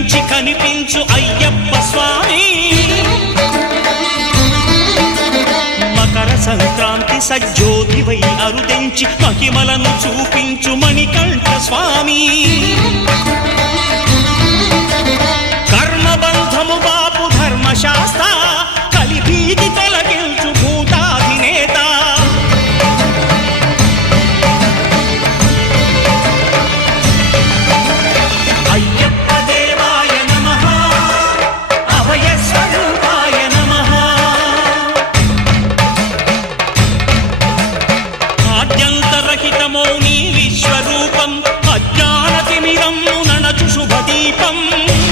కనిపించి కనిపించు అయ్యప్ప స్వామి మకర సంక్రాంతి సజ్జోతివై అరుదించి మహిమలను చూపించు మణికంఠ స్వామి కర్మబంధము బాపు ధర్మశాస్త్ర కలిభీతి తొలగించు భూతాధినేత అయ్యప్ప దేవాయ నమః అభయ స్వరూపాయ నమః ఆద్యంతరహితమో నీ విశ్వరూపం అజ్ఞానతిమిరము నణచు శుభదీపం